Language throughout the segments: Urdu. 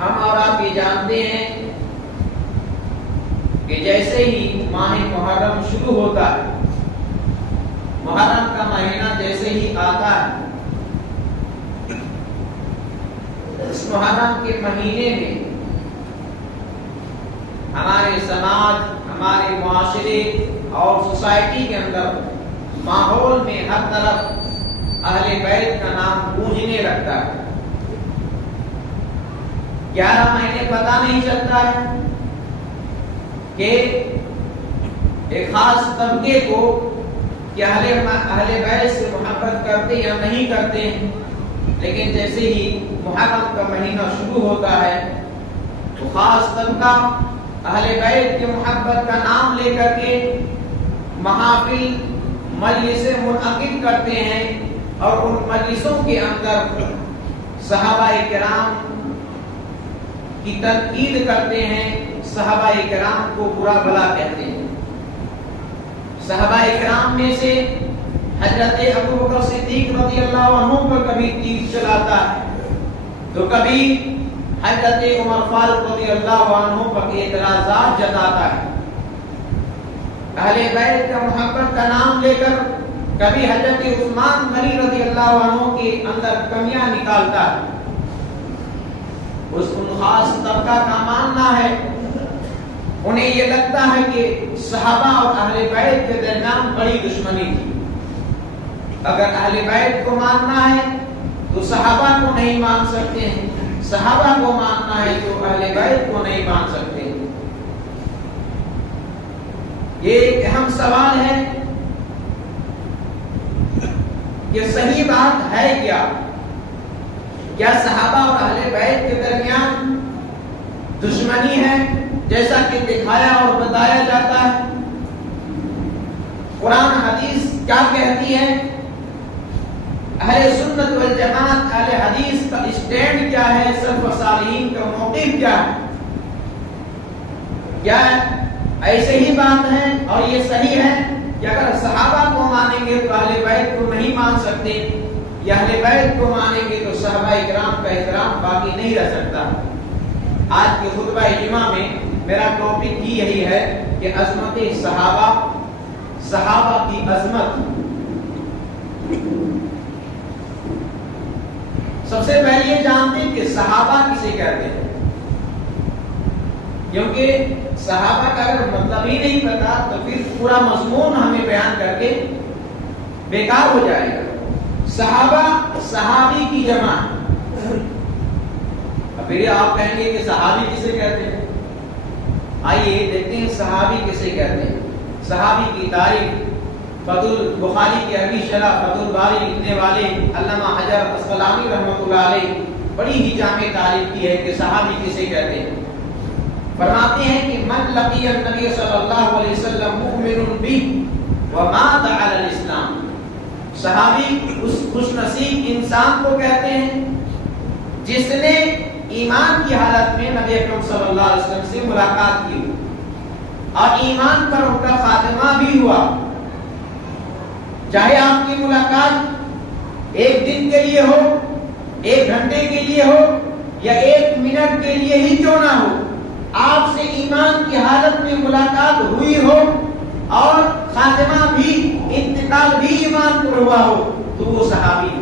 ہم اور آپ یہ جانتے ہیں کہ جیسے ہی ماہ محرم شروع ہوتا ہے، محرم کا مہینہ جیسے ہی آتا ہے، اس محرم کے مہینے میں ہمارے سماج، ہمارے معاشرے اور سوسائٹی کے اندر ماحول میں ہر طرف اہل بیت کا نام گونجنے لگتا ہے۔ 11 مہینے پتہ نہیں چلتا ہے کہ ایک خاص طبقے کو کہ اہل بیت سے محبت کرتے یا نہیں کرتے ہیں، لیکن جیسے ہی محرم کا مہینہ شروع ہوتا ہے تو خاص طبقہ اہل بیت کی محبت کا نام لے کر کے محافل مجلسیں منعقد کرتے ہیں، اور ان مجلسوں کے اندر صحابہ کرام کی تنقید کرتے ہیں، صحابہ کرام کو برا بھلا کہتے ہیں۔ صحابہ کرام میں سے حضرت ابو بکر صدیق رضی اللہ عنہ پر کبھی تیر چلاتا ہے تو کبھی حضرت عمر فاروق رضی اللہ عنہ پر اعتراضات جتاتا ہے۔ اہل بیت کا محبت کا نام لے کر کبھی حضرت عثمان غنی رضی اللہ عنہ کے اندر کمیاں نکالتا ہے۔ اس کو خاص طبقہ کا ماننا ہے، انہیں یہ لگتا ہے کہ صحابہ اور اہل بیت کے درمیان بڑی دشمنی تھی۔ اگر اہل بیت کو ماننا ہے تو صحابہ کو نہیں مان سکتے ہیں، صحابہ کو ماننا ہے تو اہل بیت کو نہیں مان سکتے ہیں۔ یہ ایک اہم سوال ہے کہ صحیح بات ہے کیا صحابہ اور اہل بیت کے درمیان دشمنی ہے جیسا کہ دکھایا اور بتایا جاتا ہے؟ قرآن حدیث کیا کہتی ہے؟ اہل سنت والجماعت، اہل حدیث کا اسٹینڈ کیا ہے؟ سلف صالحین کا موقف کیا ہے؟ کیا ایسے ہی بات ہے اور یہ صحیح ہے کہ اگر صحابہ کو مانیں گے تو اہل بیت کو نہیں مان سکتے، یا اہل بیت کو مانیں گے تو صحابہ کرام کا احترام باقی نہیں رہ سکتا؟ آج کے خطبہ جمعہ میں میرا ٹاپک ہی یہی ہے کہ عظمت صحابہ، صحابہ کی عظمت۔ سب سے پہلے یہ جانتے ہیں کہ صحابہ کسے کہتے ہیں، کیونکہ صحابہ کا اگر مطلب ہی نہیں پتا تو پھر پورا مضمون ہمیں بیان کر کے بیکار ہو جائے گا۔ صحابہ صحابی کی جمع ہے۔ اب پھر آپ کہیں گے کہ صحابی کسے کہتے ہیں؟ آئیے دیکھتے ہیں صحابی کسے کہتے ہیں۔ صحابی کی تعریف بخاری کی عربی شرح فتح الباری لکھنے والے علامہ حجر اسقلانی رحمۃ اللہ علیہ بڑی ہی جامع تعریف کی ہے کہ صحابی کسے کہتے ہیں۔ فرماتے ہیں کہ من لقی النبی صلی اللہ علیہ وسلم مؤمن بہ ومات علی الاسلام، صحابی اس خوش نصیب انسان کو کہتے ہیں جس نے ایمان کی حالت میں نبی اکرم صلی اللہ علیہ وسلم سے ملاقات کی اور ایمان پر ان کا خاتمہ بھی ہوا، چاہے آپ کی ملاقات ایک دن کے لیے ہو، ایک گھنٹے کے لیے ہو، یا ایک منٹ کے لیے ہی کیوں نہ ہو، آپ سے ایمان کی حالت میں ملاقات ہوئی ہو اور خاتمہ بھی، انتقال بھی ایمان پر ہوا ہو تو وہ صحابی۔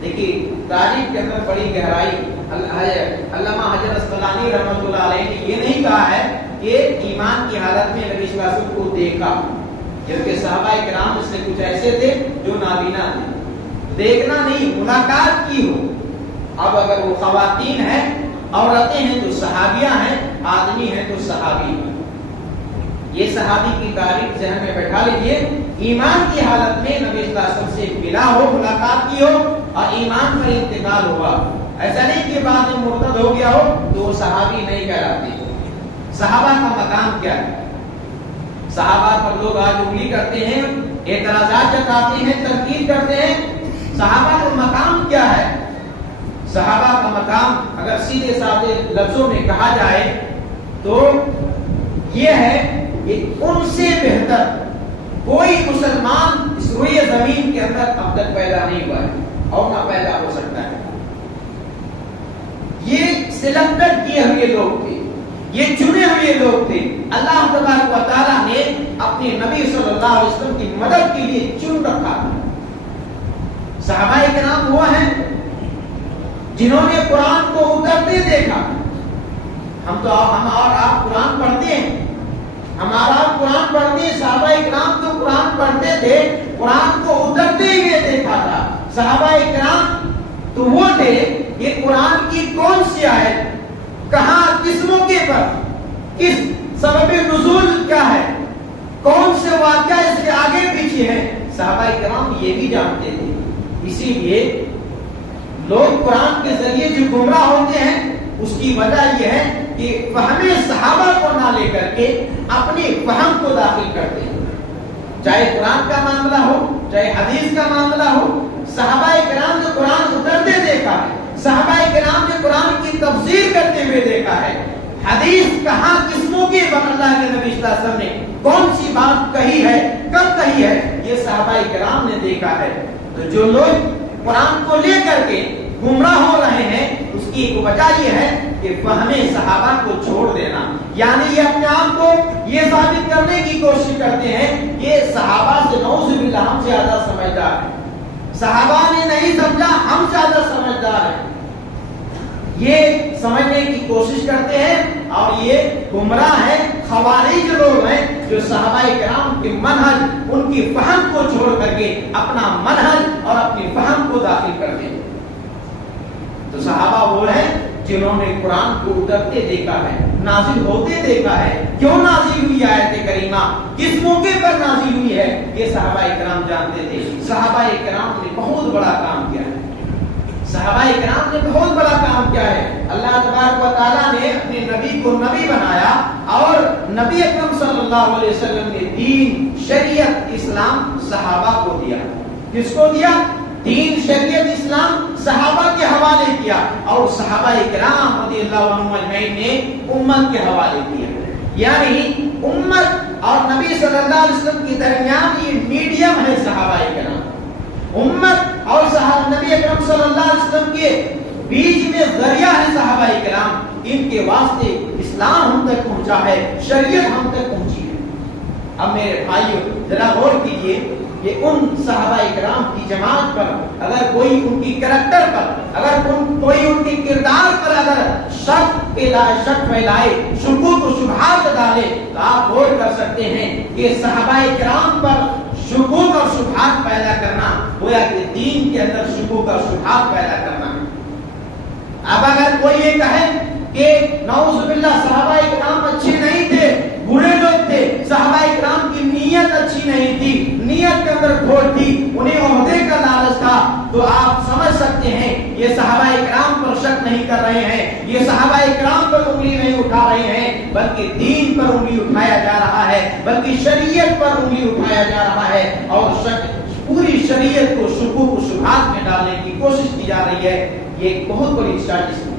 دیکھیے تاریخ کے اندر بڑی گہرائی، علامہ حجر اسقلانی رحمۃ اللہ علیہ نے یہ نہیں کہا ہے کہ ایمان کی حالت میں نبی صلی اللہ علیہ وسلم کو دیکھا، جبکہ صحابہ کرام اس سے کچھ ایسے تھے جو نابینا تھے، دیکھنا نہیں ملاقات کی ہو۔ اب اگر وہ خواتین ہیں، عورتیں ہیں تو صحابیاں ہیں، آدمی ہیں تو صحابی ہیں۔ یہ صحابی کی تعریف ذہن میں بیٹھا لیجئے، ایمان کی حالت میں نبی صلی اللہ علیہ وسلم سے ملا ہو، ملاقات کی ہو اور ایمان پر انتقال ہوا، ایسا نہیں کہ بعد میں مرتد ہو گیا ہو تو وہ صحابی نہیں کہلاتے۔ صحابہ کا مقام کیا ہے؟ صحابہ پر لوگ آج انگلی کرتے ہیں، اعتراضات جتاتے ہیں، تنقید کرتے ہیں، صحابہ کا مقام کیا ہے؟ صحابہ کا مقام اگر سیدھے سادے لفظوں میں کہا جائے تو یہ ہے کہ ان سے بہتر کوئی مسلمان اس روئے زمین کے اندر اب تک پیدا نہیں ہوا ہے اور نہ پیدا ہو سکتا ہے۔ یہ سلیکٹڈ کیے ہوئے لوگ تھے، یہ چنے ہوئے لوگ تھے. اللہ تبارک و تعالیٰ نے اپنے نبی صلی اللہ علیہ وسلم کی مدد کے لیے چن رکھا تھا. صحابہ کرام وہ ہیں جنہوں نے قرآن کو اترتے دیکھا. ہم اور آپ قرآن پڑھتے ہیں، ہمارا قرآن پڑھتے ہیں. صحابہ کرام تو قرآن پڑھتے تھے، قرآن کو اترتے ہوئے دیکھا تھا. صحابہ کرام تو وہ تھے کہ قرآن کی کون سی آیت کہاں کس موقع پر کس سبب نزول کیا ہے، کون سے واقعہ اس کے آگے پیچھے ہے، صحابہ کرام یہ بھی جانتے تھے. اسی لیے لوگ قرآن کے ذریعے جو گمراہ ہوتے ہیں اس کی وجہ یہ ہے کہ فہم صحابہ کو نہ لے کر کے اپنے فہم کو داخل کرتے ہیں. چاہے قرآن کا معاملہ ہو، چاہے حدیث کا معاملہ ہو، صحابہ کرام نے قرآن اترتے دیکھا ہے، صحابہ کرام نے قرآن کی تفسیر کرتے ہوئے دیکھا ہے. حدیث کہاں کس موقع پر اللہ کے نبی صلی اللہ علیہ وسلم نے کون سی بات کہی ہے، کب کہی ہے، یہ صحابہ کرام نے دیکھا ہے. تو جو لوگ قرآن کو لے کر کے گمراہ ہو رہے ہیں اس کی ایک وجہ یہ ہے کہ فہم صحابہ کو چھوڑ دینا، یعنی یہ اپنے آپ کو یہ ثابت کرنے کی کوشش کرتے ہیں کہ صحابہ سے نعوذ باللہ ہم زیادہ سمجھدار ہیں، صحابہ نے نہیں سمجھا ہم زیادہ سمجھدار ہیں. یہ سمجھنے کی کوشش کرتے ہیں اور یہ گمراہ ہیں، خوارج لوگ ہیں جو صحابہ کرام کے منہج، ان کی فہم کو چھوڑ کر کے اپنا منہج اور اپنی فہم کو داخل کرتے ہیں. تو صحابہ وہ ہیں جنہوں نے قرآن کو اترتے دیکھا ہے، نازل ہوتے دیکھا ہے. کیوں نازل ہوئی آیت کریمہ، کس موقع پر نازل ہوئی ہے، یہ صحابہ کرام جانتے تھے. صحابہ کرام نے بہت بڑا کام کیا ہے، صحابہ کرام نے بہت بڑا کام کیا ہے. اللہ تبارک و تعالیٰ نے اپنے نبی کو نبی بنایا اور نبی اکرم صلی اللہ علیہ وسلم نے دین، شریعت، اسلام صحابہ کو دیا. کس کو دیا؟ دین، شریعت، اسلام صحابہ کے حوالے کیا اور صحابہ کرام رضی اللہ عنہم اجمعین نے امت کے حوالے کیا. یعنی امت اور نبی صلی اللہ علیہ وسلم کے درمیان یہ میڈیم ہے صحابہ کرام. امت اور نبی اکرم صلی اللہ علیہ وسلم کے بیچ میں ذریعہ ہے صحابہ کرام. ان کے واسطے اسلام ہم تک پہنچا ہے، شریعت ہم تک پہنچی ہے. اب میرے بھائیو ذرا غور کیجئے کہ ان صحابہ کرام کی جماعت پر اگر کوئی ان کی کریکٹر پر، اگر کوئی ان کے کردار پر اگر شک پھیلائے، شکوک و شبہات ڈالے تو آپ غور کر سکتے ہیں کہ صحابہ کرام پر شکوک اور شبہات پیدا کرنا گویا کہ دین کے اندر شکوک اور شبہات پیدا کرنا ہے. اب اگر کوئی یہ کہے کہ نعوذ باللہ صحابہ کرام اچھے نہیں تھے، برے لوگ تھے، صحابہ کرام کی نیت اچھی نہیں تھی، نیت کے اندر کھوٹ تھی، انہیں عہدے کا لالچ تھا، تو آپ سمجھ سکتے ہیں یہ صحابہ کرام پر شک نہیں کر رہے ہیں، یہ صحابہ کرام پر انگلی نہیں اٹھا رہے ہیں، بلکہ دین پر انگلی اٹھایا جا رہا ہے، بلکہ شریعت پر انگلی اٹھایا جا رہا ہے اور پوری شریعت کو شکوک و شبہات میں ڈالنے کی کوشش کی جا رہی ہے. یہ ایک بہت بڑی سازش ہے.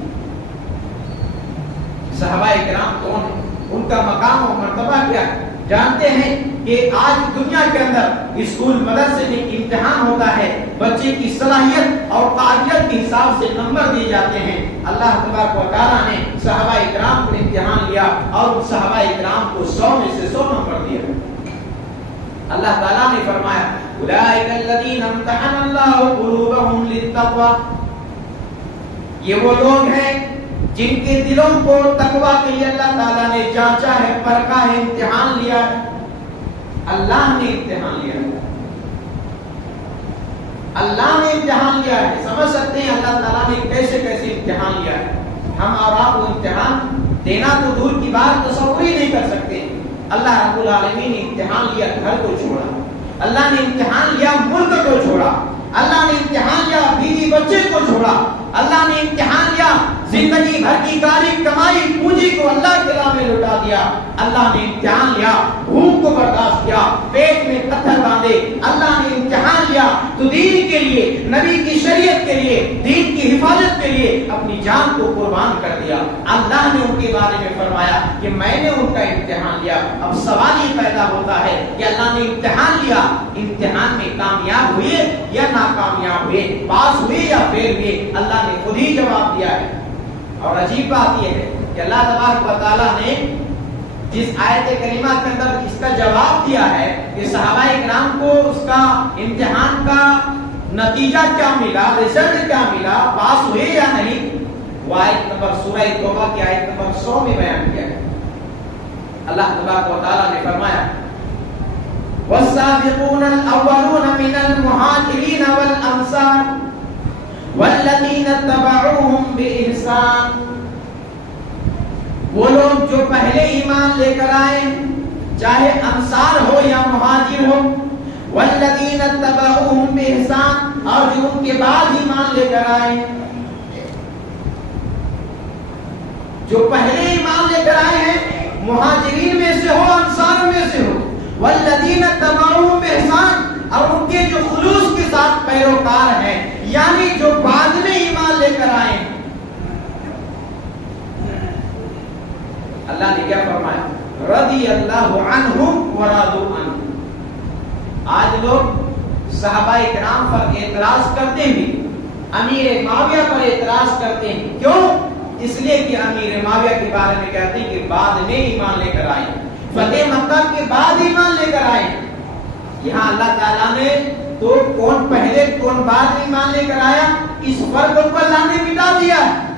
صحابہ کرام کون ہیں، ان کا مقام و مرتبہ کیا ہے؟ جانتے ہیں کہ آج دنیا کے اندر اسکول مدرسے میں امتحان ہوتا ہے، بچے کی صلاحیت اور قابلیت کے حساب سے نمبر دیے جاتے ہیں. اللہ تبارک و تعالیٰ نے صحابہ کرام پر امتحان لیا اور صحابہ کرام کو 100 میں سے 100 نمبر دیا. اللہ تعالیٰ نے فرمایا اولئک الذین امتحن اللہ قلوبہم للتقوی، یہ وہ لوگ ہیں جن کے دلوں کو تقوی کے لیے اللہ تعالیٰ نے جانچا ہے، پرکھا ہے، امتحان لیا ہے. اللہ نے امتحان لیا ہے، اللہ نے امتحان لیا ہے. سمجھ سکتے ہیں اللہ تعالیٰ نے کیسے کیسے امتحان لیا ہے. ہم اور آپ کو امتحان دینا تو دور کی بات تصور ہی نہیں کر سکتے. اللہ رب العالمین نے امتحان لیا گھر کو چھوڑا، اللہ نے امتحان لیا ملک کو چھوڑا، اللہ نے امتحان لیا بیوی بچے کو چھوڑا، اللہ نے امتحان لیا زندگی بھر کی کاری کمائی پونجی کو اللہ کے راہ میں لٹا دیا. اللہ نے امتحان لیا بھوک کو برداشت کیا، پیٹ میں پتھر باندھے. اللہ نے امتحان لیا تو دین کے لیے، نبی کی شریعت کے لیے، دین کی حفاظت کے لیے اپنی جان کو قربان کر دیا. اللہ نے ان کے بارے میں فرمایا کہ میں نے ان کا امتحان لیا. اب سوال یہ پیدا ہوتا ہے کہ اللہ نے امتحان لیا، امتحان میں کامیاب ہوئے یا ناکامیاب ہوئے، پاس ہوئے یا فیل ہوئے؟ اللہ نے خود ہی جواب دیا ہے. اور عجیب بات یہ ہے کہ اللہ تبارک و تعالیٰ نے جس آیت کریمہ کے اندر اس کا جواب دیا ہے کہ صحابہ کرام کو اس کا امتحان کا نتیجہ کیا ملا، رزلٹ کیا ملا، پاس ہوئے یا نہیں، وہ آیت نمبر سورہ توبہ کی آیت نمبر 100 میں بیان کیا ہے۔ اللہ تبارک و تعالیٰ نے فرمایا والسابقون الاولون من المہاجرین والانصار والذین اتبعوهم بإحسان، وہ لوگ جو پہلے ایمان لے کر آئے چاہے انصار ہو یا مہاجر ہو، والذین اتبعوهم بإحسان، اور جو ان کے بعد ایمان لے کر آئے، جو پہلے ایمان لے کر آئے ہیں مہاجرین میں سے ہو انصار میں سے ہو، والذین اتبعوهم بإحسان، اور ان کے جو خلوص کے ساتھ پیروکار ہیں یعنی جو بعد میں ایمان لے کر آئے ہیں۔ اللہ نے کیا فرمایا؟ رضی اللہ عنہم ورضوا عنہ۔ آج لوگ صحابہ کرام پر اعتراض کرتے ہیں، امیر معاویہ پر اعتراض کرتے ہیں، کیوں؟ اس لیے کہ امیر معاویہ کے بارے میں کہتے ہیں کہ بعد میں ایمان لے کر آئے، فتح مکہ کے بعد ایمان لے کر آئے۔ یہاں اللہ تعالیٰ نے تو کون پہلے کون بعد ایمان لے کر آیا اس فرق کو اللہ نے مٹا دیا ہے۔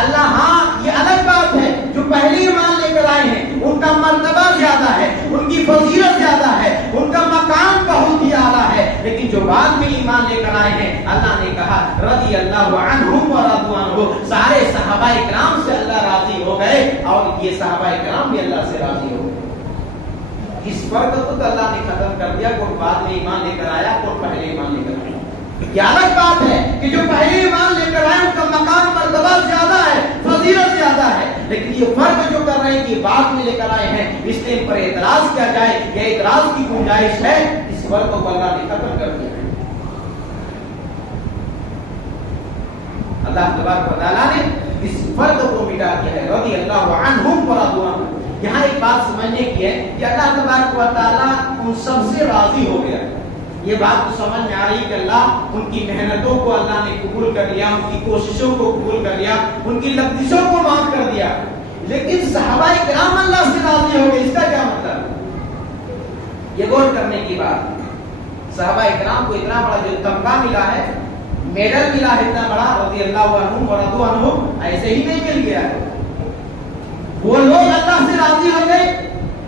اللہ ہاں یہ الگ بات ہے، جو پہلے ایمان لے کر آئے ہیں ان کا مرتبہ زیادہ ہے، ان کی فضیلت زیادہ ہے، ان کا مقام بہت ہی اعلیٰ ہے، لیکن جو بعد میں ایمان لے کر آئے ہیں اللہ نے کہا رضی اللہ عنہم ورضوا عنہ، سارے صحابہ کرام سے اللہ راضی ہو گئے اور یہ صحابہ کرام بھی اللہ سے راضی ہو گئے۔ اس فرق کو تو اللہ نے ختم کر دیا، کون بعد میں ایمان لے کر آیا کون پہلے ایمان لے کر آیا۔ یہ الگ بات ہے کہ جو پہلے ایمان لے کر آئے ان کا مقام مرتبہ زیادہ ہے، فضیلت زیادہ ہے، لیکن یہ فرق جو کر رہے ہیں کہ بعد میں لے کر آئے ہیں اس لیے ان پر اعتراض کیا جائے، یہ اعتراض کی گنجائش ہے، اس فرق کو اللہ نے ختم کر دیا۔ اللہ تبارک و تعالیٰ نے اس فرق کو مٹا دیا ہے، رضی اللہ عنہم ورضوا عنہ۔ یہاں ایک بات سمجھنے کی ہے کہ اللہ تبارک و تعالیٰ ان سب سے راضی ہو گیا۔ یہ بات تو سمجھ میں آ رہی کہ اللہ ان کی محنتوں کو اللہ نے قبول کر لیا، ان کی کوششوں کو قبول کر لیا، ان کی لغزشوں کو معاف کر دیا، لیکن صحابہ کرام اللہ سے راضی ہو گئے، اس کا کیا مطلب؟ یہ غور کرنے کی بات۔ صحابہ کرام کو اتنا بڑا جو تمغہ ملا ہے، میڈل ملا ہے اتنا بڑا، رضی اللہ عنہم ورضوا عنہ، ایسے ہی نہیں مل گیا ہے، وہ لوگ اللہ سے راضی ہو گئے۔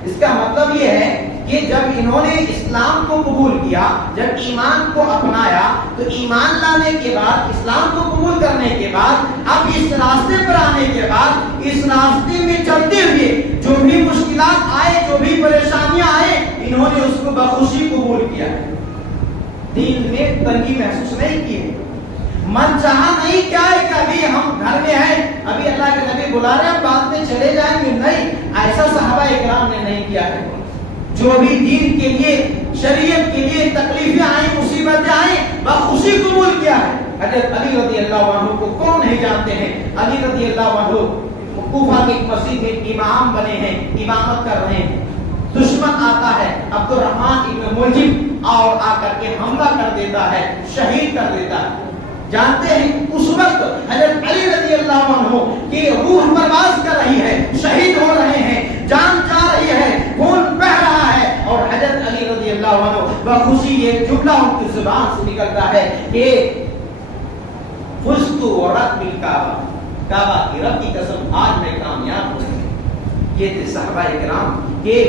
اس کا مطلب یہ ہے کہ جب انہوں نے اسلام کو قبول کیا، جب ایمان کو اپنایا، تو ایمان لانے کے بعد، اسلام کو قبول کرنے کے بعد، اب اس راستے پر آنے کے بعد، اس راستے میں چلتے ہوئے جو بھی مشکلات آئے، جو بھی پریشانیاں آئے، انہوں نے اس کو بخوشی قبول کیا، دل میں تنگی محسوس نہیں کی، من چاہا نہیں کیا ہے کہ ابھی ہم گھر میں ہیں، ابھی اللہ کے نبی بلا رہے ہیں، بعد میں چلے جائیں گے، نہیں، ایسا صحابہ اکرام نے نہیں کیا ہے۔ جو بھی دین کے لیے، شریعت کے لیے تکلیفیں آئیں، مصیبتیں آئیں، بخوشی قبول کیا ہے۔ حضرت علی رضی اللہ عنہ کو کون نہیں جانتے ہیں؟ علی رضی اللہ عنہ کوفہ کی مسجد میں امام بنے ہیں، امامت کر رہے ہیں، دشمن آتا ہے عبد الرحمن ابن ملجم اور آ کر کے حملہ کر دیتا ہے، شہید کر دیتا ہے۔ جانتے ہیں اس وقت حضرت علی رضی اللہ عنہ کی روح پرواز کر رہی ہے، شہید ہو رہے ہیں، جان جا رہی ہے، خون بہ رہا ہے، اور حضرت علی رضی اللہ عنہ بخوشی یہ جملہ ان کی زبان سے نکلتا ہے کہ فزت ورب الکعبہ، کعبہ کی رب کی قسم آج میں کامیاب ہوں۔ یہ تھے صحابہ کرام کہ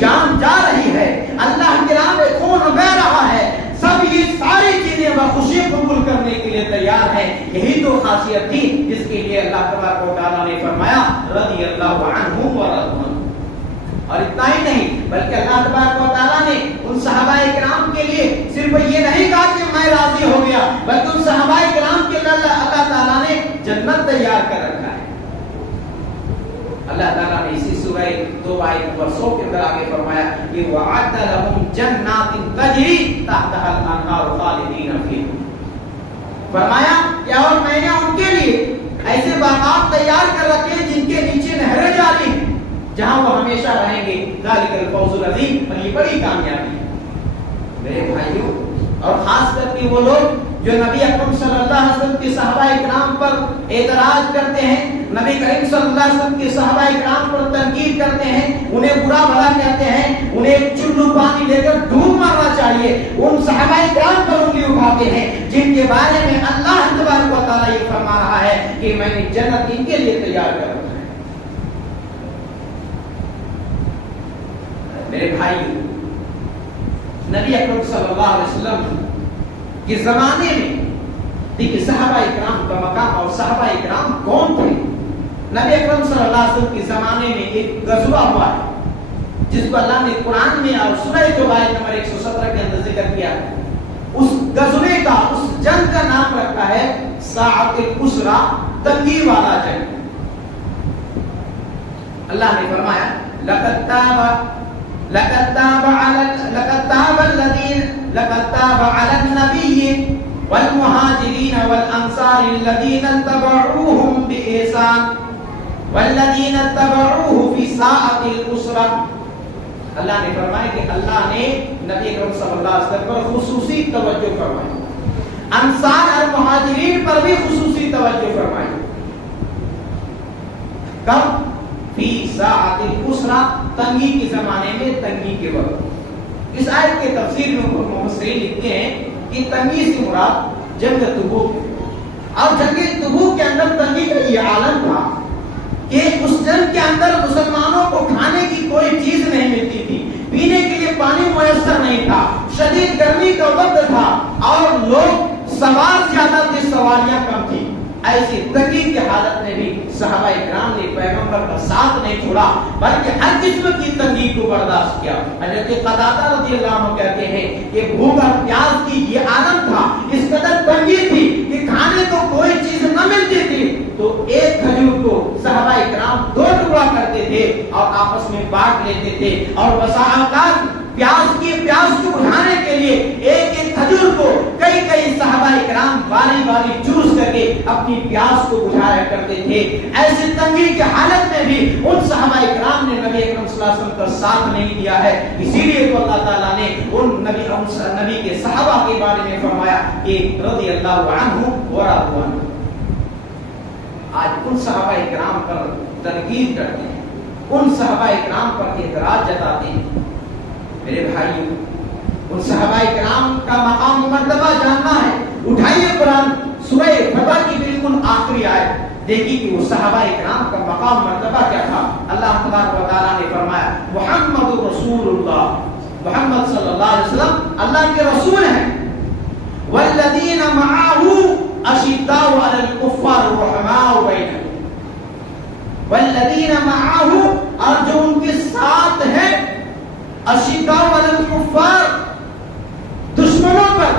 جان جا رہی ہے، اللہ کے راہ میں خون بہ رہا ہے، سب یہ ساری چیزیں بخوشی قبول کرنے کے لیے تیار ہیں۔ یہی تو خاصیت تھی جس کے لیے اللہ تبارک و تعالیٰ نے فرمایا رضی اللہ عنہم ورضوا عنہ۔ اور اتنا ہی نہیں بلکہ اللہ تبارک و تعالیٰ نے ان صحابہ کرام کے لیے صرف یہ نہیں کہا کہ میں راضی ہو گیا، بلکہ ان صحابہ کرام کے لیے اللہ تعالیٰ نے جنت تیار کر رکھا ہے۔ اللہ تعالیٰ نے اسی سورہ 2 آیت نمبر 100 کے اندر آگے فرمایا کہ وَعَدَّ لَهُمْ جَنَّاتٍ تَجْرِي تَحْتَهَا الْأَنْهَارُ خَالِدِينَ فِيهَا، فرمایا کہ اور میں نے ان کے لیے ایسے باغات تیار کر رکھے جن کے نیچے نہریں جاری ہیں، جہاں وہ ہمیشہ رہیں گے۔ ذَلِكَ الْفَوْزُ الْعَظِيمُ، اور یہ بڑی کامیابی ہے میرے بھائیوں، اور خاص کر کے وہ لوگ جو نبی اکرم صلی اللہ علیہ وسلم کے صحابہ اکرام پر اعتراض کرتے ہیں، نبی کریم صلی اللہ علیہ وسلم کے صحابہ اکرام پر تنقید کرتے ہیں، انہیں برا بھلا کہتے ہیں، انہیں ایک چلو پانی لے کر ڈھونڈ مارنا چاہیے، ان صحابہ اکرام پر انگلی اٹھاتے ہیں جن کے بارے میں اللہ تبارک و تعالیٰ یہ فرما رہا ہے کہ میں نے جنت ان کے لیے تیار کر رکھا ہے۔ میرے بھائی، نبی اکرم صلی اللہ علیہ وسلم کے زمانے میں دیکھیے صحابہ اکرام کا مقام اور صحابہ اکرام کون تھے۔ نبی اکرم صلی اللہ علیہ وسلم کے زمانے میں ایک غزوہ ہوا ہے جس کو اللہ نے قرآن میں اور سورہ توبہ نمبر 117 کے اندر ذکر کیا ہے۔ اس غزوے کا، اس جنگ کا نام رکھا ہے ساعۃ العسرہ، تنگی والا جنگ۔ اللہ نے فرمایا لقد تاب على النبي والمهاجرين والأنصار الذين اتبعوهم بإحسان والذين اتبعوه في ساعة العسرة۔ اللہ نے فرمایا کہ اللہ نے نبی اکرم صلی اللہ علیہ وسلم پر خصوصی توجہ فرمائی، انصار اور مہاجرین پر بھی خصوصی توجہ فرمائی۔ کب؟ فی ساعۃ العسرہ، تنگی کے زمانے میں، تنگی کے وقت۔ اس آیت کے تفسیر میں مفسرین لکھتے ہیں کہ تنگی سے مراد جنگ تبوک، اور جنگ تبوک کے اندر تنگی کا یہ عالم تھا کہ اس جنگ کے اندر مسلمانوں کو کھانے کی کوئی چیز نہیں ملتی تھی، پینے کے لیے پانی میسر نہیں تھا، شدید گرمی کا وقت تھا اور لوگ سوار زیادہ تھے، سواریاں کم تھی۔ ایسی تنگی کی حالت میں بھی صحابہ اکرام نے پیغمبر کا ساتھ نہیں چھوڑا بلکہ ہر قسم کی تنگی کو برداشت کیا۔ حضرت قتادہ رضی اللہ عنہ کہتے ہیں کہ بھوک اور پیاس کی یہ عالم تھا، اس قدر تنگی تھی کہ کھانے کو کوئی چیز نہ ملتی تھی تو ایک کھجور کو صحابہ اکرام 2 ٹکڑا کرتے تھے اور آپس میں بانٹ لیتے تھے، اور بسا اوقات پیاس کو بجھانے کے لیے ایک ایک کھجور کو کئی صحابہ اکرام باری باری چوس کر کے اپنی پیاس کو بجھایا کرتے تھے۔ ایسی تنگی کی حالت میں بھی ان صحابہ اکرام نے نبی اکرم صلی اللہ علیہ وسلم کا ساتھ نہیں دیا ہے۔ اسی لیے تو اللہ تعالیٰ نے ان نبی کے صحابہ کے بارے میں فرمایا کہ رضی اللہ عنہ ورضوا عنہ۔ آج ان صحابہ اکرام پر تنقید کرتے ہیں، ان صحابہ اکرام پر اعتراض جتاتے ہیں۔ میرے بھائیو، ان صحابہ اکرام کا مقام و مرتبہ جاننا ہے، اٹھائیے قرآن سورہ فتح کی بالکل آخری آیت، دیکھیے کہ وہ صحابہ اکرام کا مقام مرتبہ کیا تھا۔ اللہ تبارک و تعالیٰ نے فرمایا محمد رسول اللہ، محمد صلی اللہ علیہ وسلم اللہ کے رسول ہیں، والذین معه اشداء علی الکفار رحماء بینہم، والذین معه، اور جو ان کے ساتھ ہیں، اشداء علی الکفار، دشمنوں پر،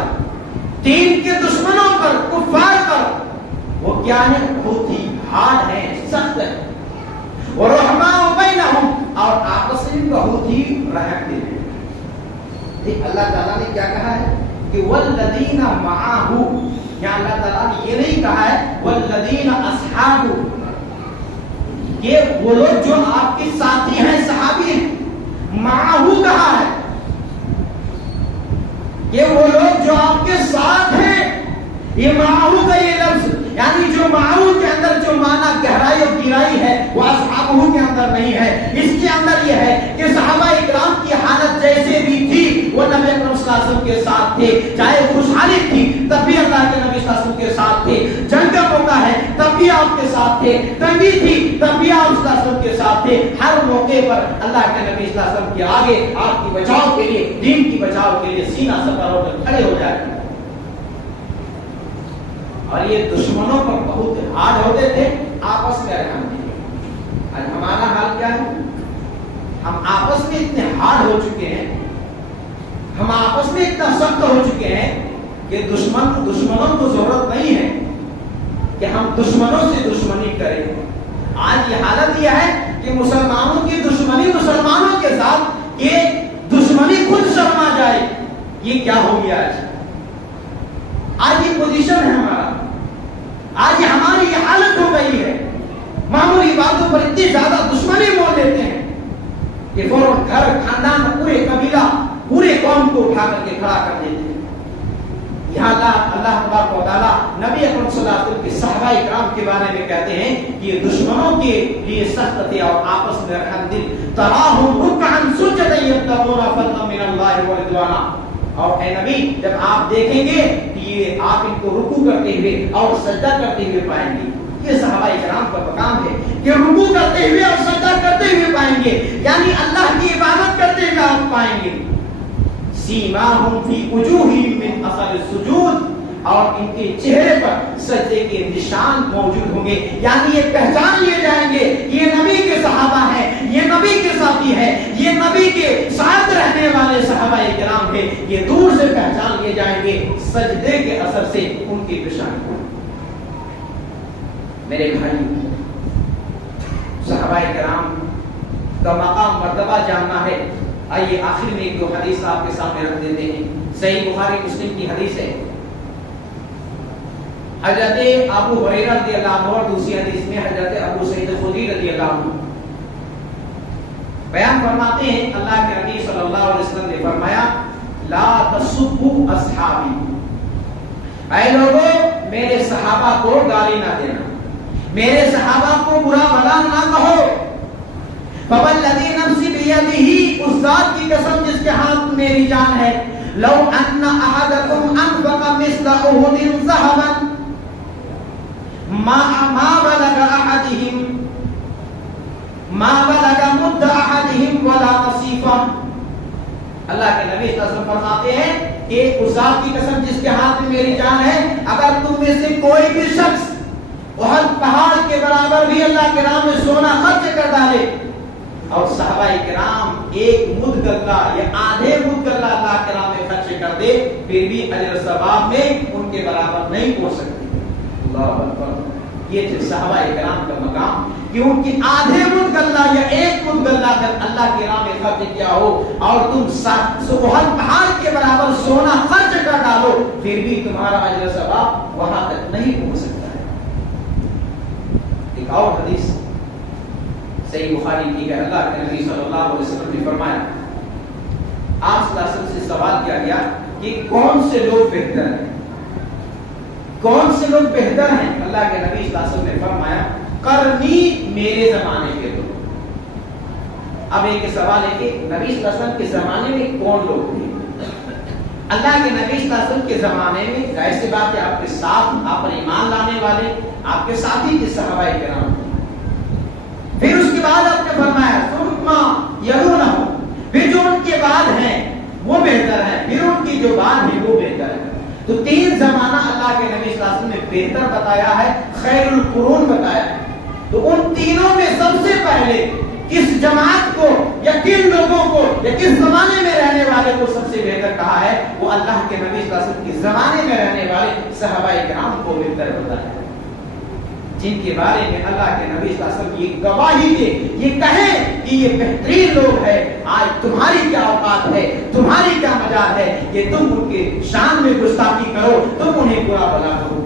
دین کے دشمنوں پر، کفار پر، وہ کیا ہے؟ بہت ہی ہارڈ ہے، سخت ہے، اور رحماء بینہم، اور آپس میں بہت ہی رحم دل ہے۔ اللہ تعالیٰ نے کیا کہا ہے کہ والذین معہ، یہاں اللہ تعالیٰ نے یہ نہیں کہا ہے والذین اصحاب، کہ وہ لوگ جو آپ کے ساتھی ہیں، صحابی ہیں، معہو کہا ہے کہ وہ لوگ جو آپ کے ساتھ ہیں۔ یہ معہو کا یہ لفظ، یعنی جو معہو کے اندر جو معنی گہرائی اور گہرائی ہے وہ اصحابہ کے اندر نہیں ہے۔ اس کے اندر یہ ہے کہ صحابہ اکرام کی حالت جیسے بھی تھی وہ نبی اکرم صلی اللہ علیہ وسلم کے ساتھ تھے، چاہے خوشحالی تھی تب بھی اللہ کے نبی صلی اللہ علیہ وسلم کے ساتھ تھے، جنگ کا موقع ہے تب بھی آپ کے ساتھ تھے، تنگی تھی تب بھی آپ صلی اللہ علیہ وسلم کے ساتھ تھے۔ ہر موقع پر اللہ کے نبی صلی اللہ علیہ وسلم کے آگے آپ کی بچاؤ کے لیے، دین کی بچاؤ کے لیے سینہ سپر ہو کر کھڑے ہو جائے۔ اور یہ دشمنوں پر بہت ہارڈ ہوتے تھے، آپس میں رحم تھے۔ آج ہمارا حال کیا ہے؟ ہم آپس میں اتنے ہارڈ ہو چکے ہیں، ہم آپس میں اتنا سخت ہو چکے ہیں کہ دشمنوں کو ضرورت نہیں ہے کہ ہم دشمنوں سے دشمنی کریں۔ آج یہ حالت یہ ہے کہ مسلمانوں کی دشمنی مسلمانوں کے ساتھ، یہ دشمنی خود شرما جائے۔ یہ کیا ہو گیا آج یہ پوزیشن ہے ہمارا، آج ہماری یہ حالت ہو گئی ہے۔ معمولی باتوں پر اتنی زیادہ دشمنی مول لیتے ہیں کہ فوراً گھر، خاندان، پورے قبیلہ، پورے قوم کو اٹھا کر کے کھڑا کر دیتے ہیں۔ یہاں اللہ تبارک و تعالیٰ نبی اکرم صلی اللہ علیہ وسلم کے صحابہ کرام کے بارے میں کہتے ہیں کہ یہ دشمنوں کے لیے سخت تھے اور آپس میں رحم دل تراہم رکعا سجدا یبتغون فضلا من اللہ ورضوانا. اور اے نبی جب آپ دیکھیں گے کہ یہ آپ ان کو رکوع کرتے ہوئے اور سجدہ کرتے ہوئے پائیں گے. یہ صحابہ کرام کا مقام ہے کہ رکوع کرتے ہوئے اور سجدہ کرتے ہوئے پائیں گے, یعنی اللہ کی عبادت کرتے ہوئے آپ پائیں گے. سیماہم فی وجوہہم من اثر السجود, اور ان کے چہرے پر سجدے کے نشان موجود ہوں گے, یعنی یہ پہچان لیے جائیں گے یہ نبی کے صحابہ ہیں, یہ نبی کے ساتھی ہیں, یہ نبی کے ساتھ رہنے والے صحابہ کرام ہیں. یہ دور سے پہچان لیے جائیں گے سجدے کے اثر سے ان کی پہچان. میرے بھائی, صحابہ کرام کا مقام مرتبہ جاننا ہے. آئیے آخر میں ایک دو حدیث آپ کے سامنے رکھ دیتے ہیں. صحیح بخاری مسلم کی حدیث ہے. حضرت ابو ہریرہ رضی اللہ عنہ اور دوسری حدیث میں حضرت ابو سعید خدری رضی اللہ عنہ بیان فرماتے ہیں اللہ کے نبی صلی اللہ علیہ وسلم نے فرمایا لا تسبوا اصحابی, اے لوگوں میرے صحابہ کو گالی نہ دینا, میرے صحابہ کو برا بھلا نہ کہو. فوالذی نفسی بیدہ, اس ذات کی قسم جس کے ہاتھ میں میری جان ہے, لو ان احدکم انفق مثل احد ذهبا ما بلغ احدهم مد احدهم ولا نصیفہ. اللہ کے نبی صلی اللہ علیہ وسلم فرماتے ہیں کہ اس ذات کی قسم جس کے ہاتھ میں میری جان ہے, اگر تم میں سے کوئی بھی شخص احد پہاڑ کے برابر بھی اللہ کے راہ میں سونا خرچ کر ڈالے, اور صحابہ کرام ایک مد گلہ یا آدھے مد گلہ اللہ کے راہ میں خرچ کر دے, پھر بھی اجر ثواب میں ان کے برابر نہیں پہنچ سکتے. اللہ اکبر. یہ تھے صحابہ کرام کا مقام کہ ان کی آدھے مد گلہ یا ایک مد گلہ اگر اللہ کے راہ میں خرچ کیا ہو اور تم احد پہاڑ کے برابر سونا خرچ کر ڈالو, پھر بھی تمہارا اجر ثواب وہاں تک نہیں پہنچ سکتا ہے. ایک اور حدیث صحیح بخاری کی ہے. اللہ کے نبی صلی اللہ علیہ وسلم نے فرمایا, آپ صلی اللہ علیہ وسلم سے سوال کیا گیا کہ کون سے لوگ بہتر ہیں, کون سے لوگ بہتر ہیں؟ اللہ کے نبی صلی اللہ علیہ وسلم نے فرمایا قرنی, میرے زمانے کے لوگ. اب ایک سوال ہے کہ نبی صلی اللہ علیہ وسلم کے زمانے میں کون لوگ تھے؟ اللہ کے نبی صلی اللہ علیہ وسلم کے زمانے میں ظاہر سی بات ہے آپ کے ساتھ آپ پر ایمان لانے والے آپ کے ساتھی کے صحابہ کرام تھے. پھر اس کے بعد آپ نے فرمایا ثم یلونہم, پھر جو ان کے بعد ہیں وہ بہتر ہیں, پھر ان کی جو بعد ہے وہ بہتر ہے. تو تین زمانہ اللہ کے نبی صلی اللہ علیہ وسلم نے بہتر بتایا ہے, خیر القرون بتایا ہے. تو ان تینوں میں سب سے پہلے کس جماعت کو یا کن لوگوں کو یا کس زمانے میں رہنے والے کو سب سے بہتر کہا ہے, وہ اللہ کے نبی صلی اللہ علیہ وسلم کے زمانے میں رہنے والے صحابہ کرام کو بہتر بتایا ہے, جن کے بارے میں اللہ کے نبی صلی اللہ علیہ وسلم یہ گواہی دے, یہ کہیں کہ یہ بہترین لوگ ہیں. آج تمہاری کیا اوقات ہے, تمہاری کیا مجال ہے کہ تم ان کے شان میں گستاخی کرو, تم انہیں برا بھلا کرو.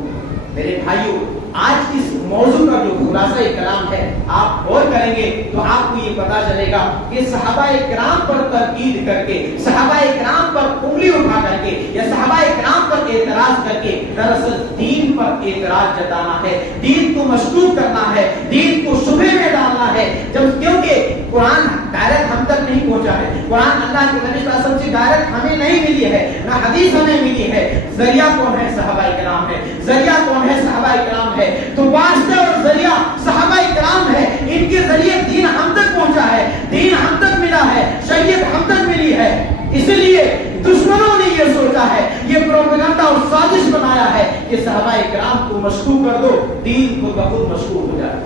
میرے بھائیوں, آج اس موضوع کا جو خلاصہ کلام ہے آپ غور کریں گے تو آپ کو یہ پتا چلے گا کہ صحابہ کرام پر تنقید کر کے, صحابہ کرام پر انگلی اٹھا کر کے یا صحابہ کرام پر اعتراض کر کے دراصل دین پر اعتراض جتانا ہے, دین کو مشکوک کرنا ہے, دین کو شبہے میں ڈالنا ہے. جب کیونکہ قرآن ڈائریکٹ ہم تک نہیں پہنچا ہے, قرآن اللہ کے نبی صلی اللہ علیہ وسلم سے ڈائریکٹ ہمیں نہیں ملی ہے, نہ حدیث ہمیں ملی ہے. ذریعہ کون ہے؟ صحابہ کرام ہے. ذریعہ کون ہے؟ صحابہ کرام ہے. تو واسطہ اور ذریعہ صحابہ کرام ہے, ان کے ذریعے دین ہم تک پہنچا ہے, دین ہم تک ملا ہے, شریعت ہم تک ملی ہے. اس لیے دشمنوں نے یہ سوچا ہے, یہ پروپیگنڈا اور سازش بنایا ہے کہ صحابہ کرام کو مشکوک کر دو, دین کو بخود مشکوک ہو جائے.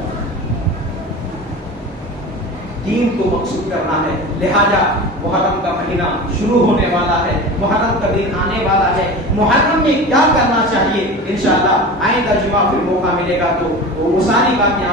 دین کو مقصود کرنا ہے. لہذا محرم کا مہینہ شروع ہونے والا ہے, محرم کا دن آنے والا ہے. محرم میں کیا کرنا چاہیے انشاءاللہ آئندہ جمعہ پھر موقع ملے گا تو وہ ساری باتیں